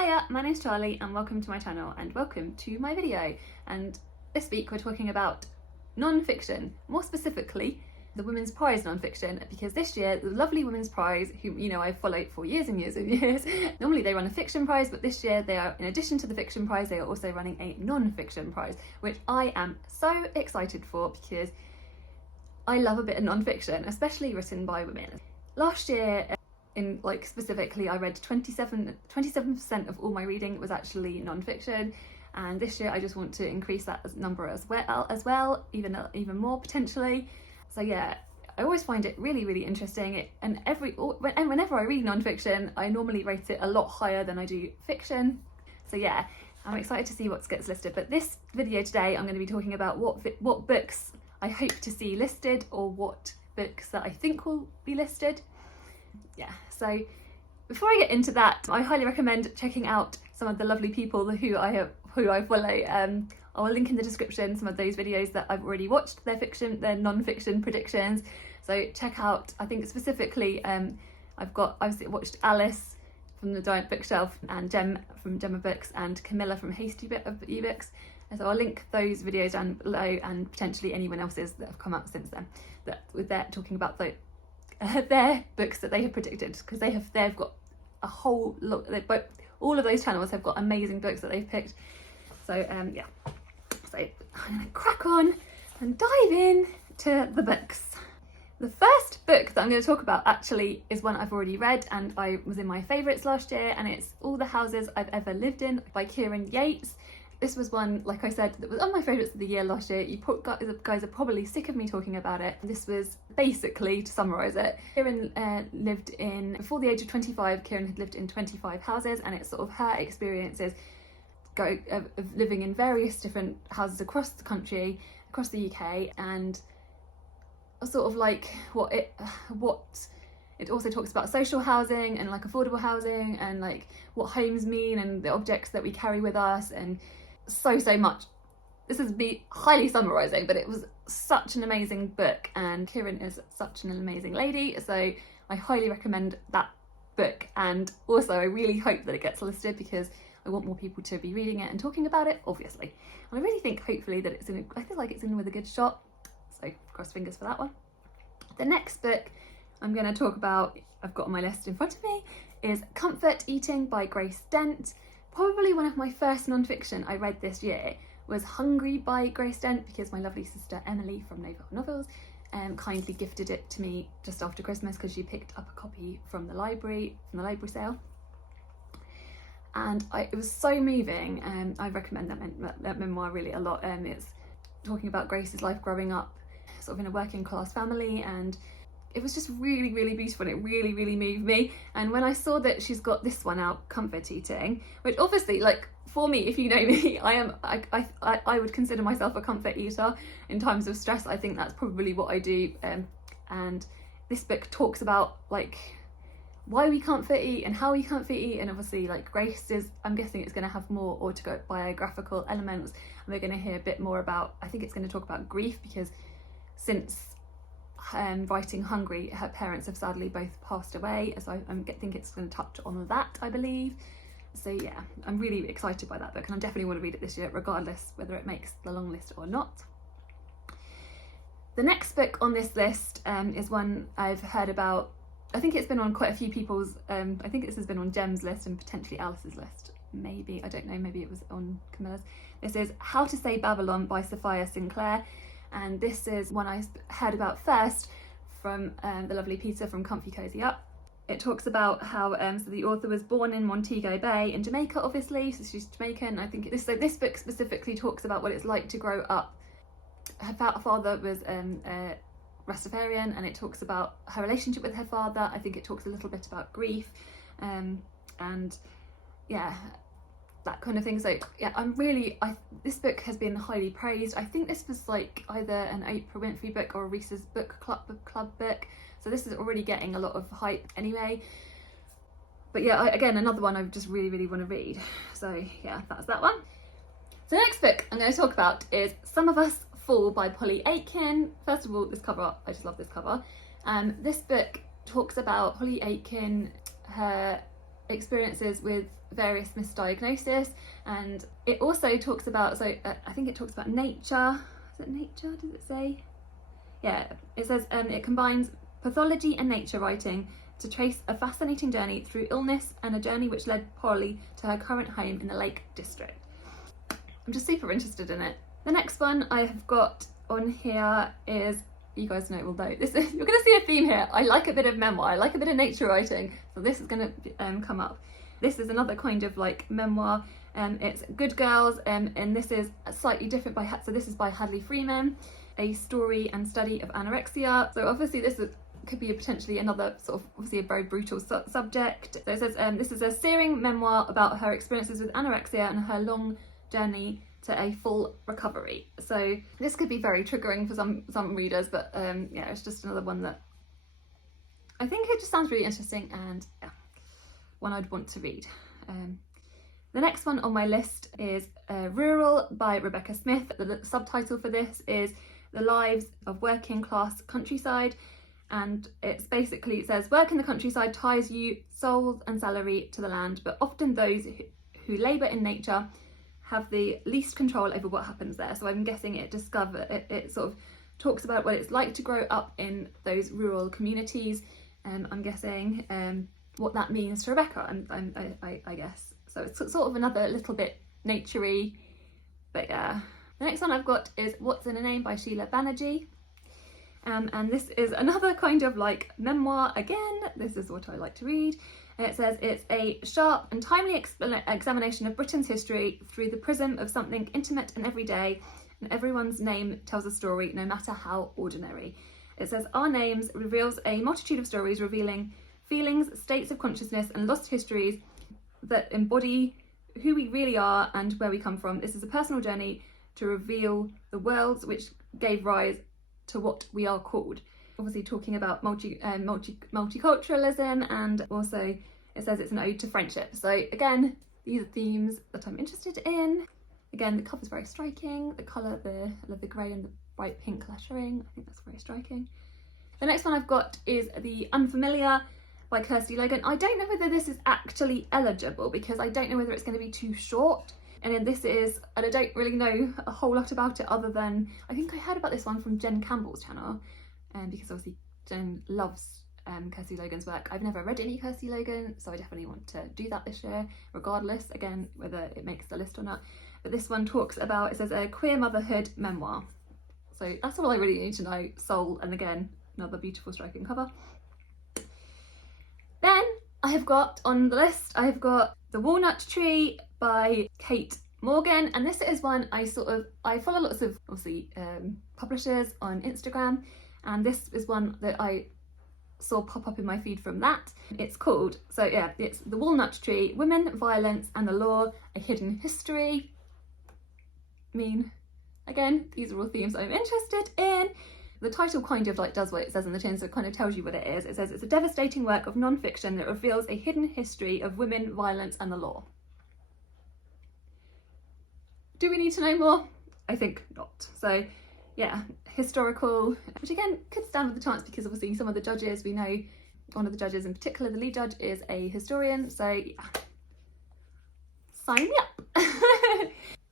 Hiya, my name's Charlie and welcome to my channel and welcome to my video. And this week we're talking about non-fiction, more specifically the Women's Prize non-fiction, because this year the lovely Women's Prize, who I've followed for years and years and years, normally they run a fiction prize, but this year they are, in addition to the fiction prize, they are also running a non-fiction prize, which I am so excited for because I love a bit of non-fiction, especially written by women. Last year, specifically, I read 27% of all my reading was actually non-fiction, and this year I just want to increase that number as well, even more potentially. So yeah, I always find it really interesting, and whenever I read non-fiction, I normally rate it a lot higher than I do fiction. So yeah, I'm excited to see what gets listed. But this video today, I'm going to be talking about what books I hope to see listed, or what books that I think will be listed. Yeah, so before I get into that, I highly recommend checking out some of the lovely people who I follow. I'll link in the description some of those videos that I've already watched, their non-fiction predictions. So check out, I think specifically, I've watched Alice from the Giant Bookshelf, and Jem from Gemma Books, and Camila from Hasty Bit of eBooks. And so I'll link those videos down below, and potentially anyone else's that have come out since then, they're talking about their books that they have predicted, because they've got a whole lot. All of those channels have got amazing books that they've picked. So yeah, so I'm gonna crack on and dive in to the books. The first book that I'm going to talk about actually is one I've already read, and I was in my favourites last year, and it's All the Houses I've Ever Lived In by Kieran Yates. This was one, like I said, that was on my favourites of the year last year. You guys are probably sick of me talking about it. This was basically, to summarise it, Kieran lived in, before the age of 25, Kieran had lived in 25 houses, and it's sort of her experiences of living in various different houses across the country, across the UK, and sort of like what it also talks about social housing and like affordable housing, and like what homes mean, and the objects that we carry with us, and so much. This is me highly summarising, but it was such an amazing book, and Kieran is such an amazing lady, so I highly recommend that book. And also I really hope that it gets listed, because I want more people to be reading it and talking about it, obviously. And I really think hopefully that I feel like it's in with a good shot, so cross fingers for that one. The next book I'm going to talk about, I've got on my list in front of me, is Comfort Eating by Grace Dent. Probably one of my first non-fiction I read this year was Hungry by Grace Dent, because my lovely sister Emily from Nova Novels kindly gifted it to me just after Christmas, because she picked up a copy from the library sale. And it was so moving, and I recommend that memoir really a lot. It's talking about Grace's life growing up sort of in a working class family, and it was just really beautiful, and it really moved me. And when I saw that she's got this one out, Comfort Eating, which obviously, like, for me, if you know me, I would consider myself a comfort eater in times of stress. I think that's probably what I do. And this book talks about like why we comfort eat and how we comfort eat, and obviously like Grace is, I'm guessing it's going to have more autobiographical elements, and we're going to hear a bit more about, I think it's going to talk about grief, because since writing Hungry, her parents have sadly both passed away, so I think it's going to touch on that, I believe. So yeah, I'm really excited by that book, and I definitely want to read it this year, regardless whether it makes the long list or not. The next book on this list is one I've heard about. I think it's been on quite a few people's, I think this has been on Jem's list and potentially Alice's list, maybe, I don't know, maybe it was on Camilla's. This is How to Say Babylon by Safiya Sinclair, and this is one I heard about first from the lovely Peter from Comfy Cozy Up. It talks about how so the author was born in Montego Bay in Jamaica, obviously, so she's Jamaican. I think this book specifically talks about what it's like to grow up. Her father was Rastafarian, and it talks about her relationship with her father. I think it talks a little bit about grief, and yeah, that kind of thing. So yeah, this book has been highly praised. I think this was like either an Oprah Winfrey book or a Reese's book club book, so this is already getting a lot of hype anyway. But yeah, again, another one I just really want to read. So yeah, that's that one. So the next book I'm going to talk about is Some of Us Fall by Polly Atkin. First of all, this cover, I just love this cover. This book talks about Polly Atkin, her experiences with various misdiagnosis, and it also talks about, so I think it talks about nature. Is it nature, does it say? Yeah, it says it combines pathology and nature writing to trace a fascinating journey through illness and a journey which led Polly to her current home in the Lake District. I'm just super interested in it. The next one I have got on here is, you guys know, although this is, you're going to see a theme here. I like a bit of memoir, I like a bit of nature writing, so this is going to come up. This is another kind of like memoir. It's Good Girls, and this is slightly different so this is by Hadley Freeman, a story and study of anorexia. So obviously could be potentially another sort of, obviously a very brutal subject. So it says this is a searing memoir about her experiences with anorexia and her long journey to a full recovery. So this could be very triggering for some readers, but yeah, it's just another one that I think it just sounds really interesting, and yeah, one I'd want to read. The next one on my list is Rural by Rebecca Smith. The subtitle for this is The Lives of Working Class Countryside, and it's basically, it says, work in the countryside ties you soul and salary to the land, but often those who labour in nature have the least control over what happens there. So I'm guessing it sort of talks about what it's like to grow up in those rural communities. I'm guessing what that means to Rebecca, I guess. So it's sort of another little bit naturey, but yeah. The next one I've got is What's in a Name by Sheela Banerjee. And this is another kind of like memoir again. This is what I like to read. It says it's a sharp and timely examination of Britain's history through the prism of something intimate and everyday, and everyone's name tells a story, no matter how ordinary. It says Our Names reveals a multitude of stories revealing feelings, states of consciousness and lost histories that embody who we really are and where we come from. This is a personal journey to reveal the worlds which gave rise to what we are called. Obviously talking about multiculturalism, and also it says it's an ode to friendship. So again, these are themes that I'm interested in. Again, the cover's very striking. The colour, the grey and the bright pink lettering, I think that's very striking. The next one I've got is The Unfamiliar by Kirsty Logan. I don't know whether this is actually eligible because I don't know whether it's going to be too short. And then this is, and I don't really know a whole lot about it other than, I think I heard about this one from Jen Campbell's channel, because obviously Jen loves Kirsty Logan's work. I've never read any Kirsty Logan, so I definitely want to do that this year, regardless, again, whether it makes the list or not. But this one talks about, it says a queer motherhood memoir. So that's all I really need to know. Soul, and again, another beautiful striking cover. Then I have got on the list, I've got The Walnut Tree by Kate Morgan, and this is one I follow lots of obviously publishers on Instagram, and this is one that I saw pop up in my feed from that. It's called, so yeah, it's The Walnut Tree, Women, Violence and the Law, A Hidden History. I mean, again, these are all themes I'm interested in. The title kind of like does what it says in the tin, so it kind of tells you what it is. It says it's a devastating work of non-fiction that reveals a hidden history of women, violence and the law. Do we need to know more? I think not. So yeah, historical, which again could stand with the chance because obviously some of the judges, we know one of the judges in particular, the lead judge, is a historian, so yeah, sign me up.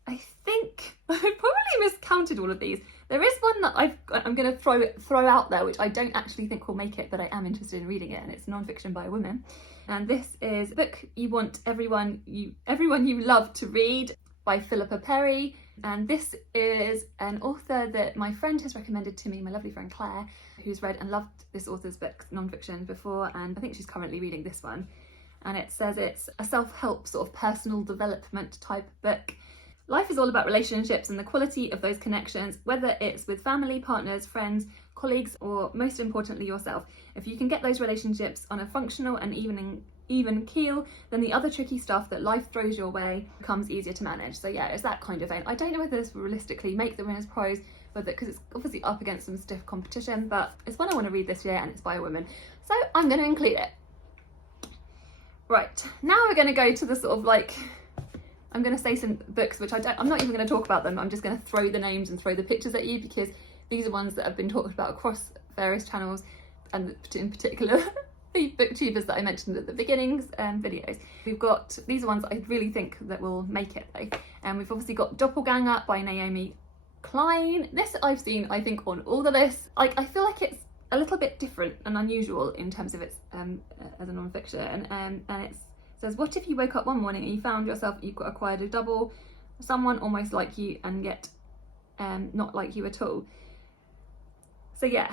I think I probably miscounted all of these. There is one that I'm going to throw out there, which I don't actually think will make it, but I am interested in reading it, and it's non-fiction by a woman. And this is a book you want everyone you love to read by Phillipa Perry. And this is an author that my friend has recommended to me, my lovely friend Claire, who's read and loved this author's books, non-fiction, before, and I think she's currently reading this one. And it says it's a self-help sort of personal development type book. Life is all about relationships and the quality of those connections, whether it's with family, partners, friends, colleagues, or most importantly yourself. If you can get those relationships on a functional and even keel, then the other tricky stuff that life throws your way becomes easier to manage. So yeah, it's that kind of vein. I don't know whether this will realistically make the Winners Prize, because it's obviously up against some stiff competition, but it's one I want to read this year and it's by a woman. So I'm going to include it. Right, now we're going to go to the sort of like, I'm going to say some books which I'm not even going to talk about them. I'm just going to throw the names and throw the pictures at you because these are ones that have been talked about across various channels, and in particular, I the booktubers that I mentioned at the beginnings videos. We've got, these are ones that I really think that will make it though. And we've obviously got Doppelganger by Naomi, Klein. This I've seen, I think, on all the lists. Like, I feel like it's a little bit different and unusual in terms of its as a non-fiction, and it says, what if you woke up one morning and you found yourself, you acquired a double, someone almost like you and yet not like you at all. So yeah,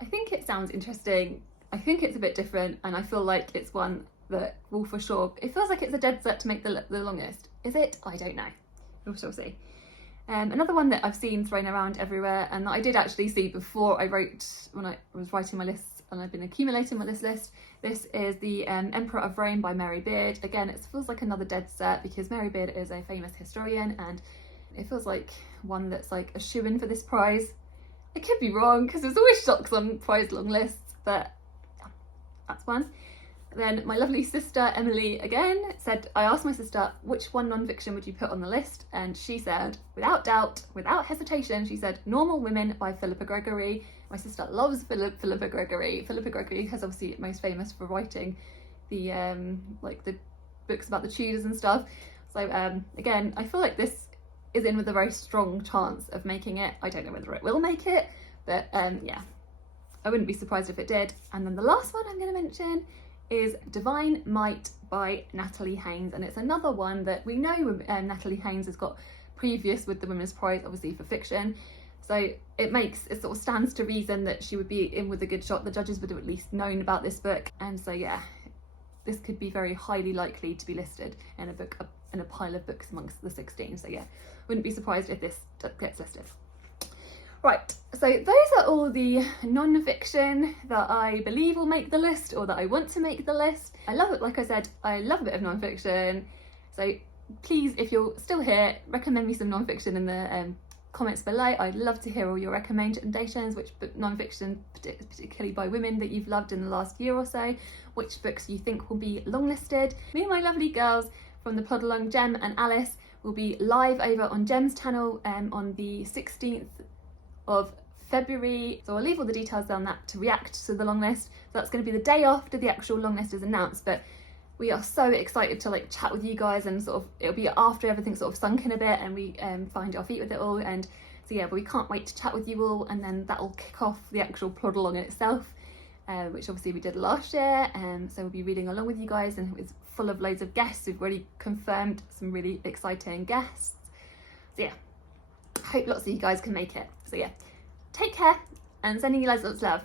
I think it sounds interesting. I think it's a bit different, and I feel like it's one that will for sure, it feels like it's a dead set to make the longest. Is it? I don't know. We'll still see. Another one that I've seen thrown around everywhere, and that I did actually see before I wrote, when I was writing my lists and I've been accumulating with this list. This is the Emperor of Rome by Mary Beard. Again, it feels like another dead set because Mary Beard is a famous historian, and it feels like one that's like a shoo-in for this prize. I could be wrong because there's always shocks on prize long lists, but yeah, that's one. Then my lovely sister Emily again said, I asked my sister, which one non-fiction would you put on the list? And she said, without doubt, without hesitation, she said Normal Women by Phillipa Gregory. My sister loves Phillipa Gregory. Phillipa Gregory is obviously most famous for writing the like the books about the Tudors and stuff. So again, I feel like this is in with a very strong chance of making it. I don't know whether it will make it, but yeah, I wouldn't be surprised if it did. And then the last one I'm going to mention is Divine Might by Natalie Haynes, and it's another one that we know Natalie Haynes has got previous with the Women's Prize, obviously for fiction, so it sort of stands to reason that she would be in with a good shot. The judges would have at least known about this book, and so yeah, this could be very highly likely to be listed in a book, in a pile of books amongst the 16. So yeah, wouldn't be surprised if this gets listed. Right, so those are all the non-fiction that I believe will make the list, or that I want to make the list. I love it, like I said, I love a bit of non-fiction. So please, if you're still here, recommend me some non-fiction in the comments below. I'd love to hear all your recommendations, which non-fiction, particularly by women, that you've loved in the last year or so, which books you think will be longlisted. Me and my lovely girls from the Plod Along, Jem and Alice, will be live over on Jem's channel on the 16th of February, so I'll leave all the details on that to react to the long list. So that's going to be the day after the actual long list is announced, but we are so excited to like chat with you guys, and sort of it'll be after everything's sort of sunk in a bit and we find our feet with it all. And so yeah, but we can't wait to chat with you all, and then that will kick off the actual plod along in itself, which obviously we did last year, and so we'll be reading along with you guys, and it's full of loads of guests. We've already confirmed some really exciting guests, so yeah, hope lots of you guys can make it. So yeah, take care, and sending you loads of love.